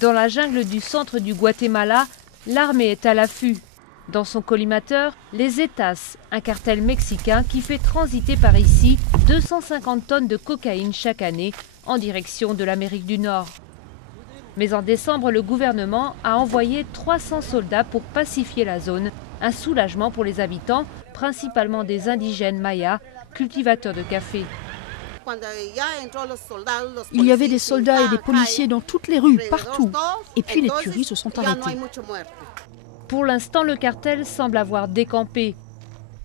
Dans la jungle du centre du Guatemala, l'armée est à l'affût. Dans son collimateur, les Zetas, un cartel mexicain qui fait transiter par ici 250 tonnes de cocaïne chaque année en direction de l'Amérique du Nord. Mais en décembre, le gouvernement a envoyé 300 soldats pour pacifier la zone, un soulagement pour les habitants, principalement des indigènes mayas, cultivateurs de café. Il y avait des soldats et des policiers dans toutes les rues, partout. Et puis les tueries se sont arrêtées. Pour l'instant, le cartel semble avoir décampé.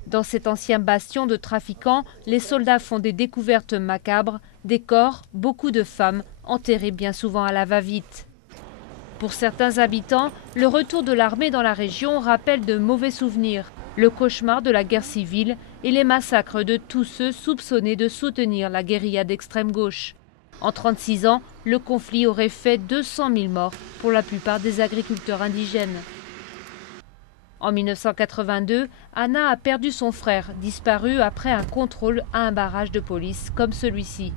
Dans cet ancien bastion de trafiquants, les soldats font des découvertes macabres, des corps, beaucoup de femmes, enterrées bien souvent à la va-vite. Pour certains habitants, le retour de l'armée dans la région rappelle de mauvais souvenirs, le cauchemar de la guerre civile et les massacres de tous ceux soupçonnés de soutenir la guérilla d'extrême gauche. En 36 ans, le conflit aurait fait 200 000 morts, pour la plupart des agriculteurs indigènes. En 1982, Ana a perdu son frère, disparu après un contrôle à un barrage de police comme celui-ci.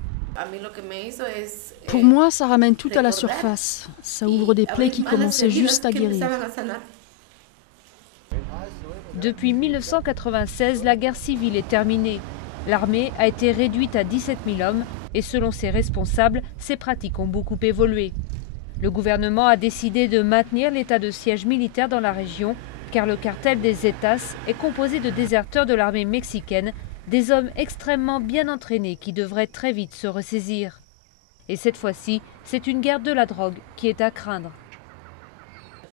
Pour moi, ça ramène tout à la surface. Ça ouvre des plaies qui commençaient juste à guérir. Depuis 1996, la guerre civile est terminée. L'armée a été réduite à 17 000 hommes et selon ses responsables, ses pratiques ont beaucoup évolué. Le gouvernement a décidé de maintenir l'état de siège militaire dans la région car le cartel des Zetas est composé de déserteurs de l'armée mexicaine, des hommes extrêmement bien entraînés qui devraient très vite se ressaisir. Et cette fois-ci, c'est une guerre de la drogue qui est à craindre.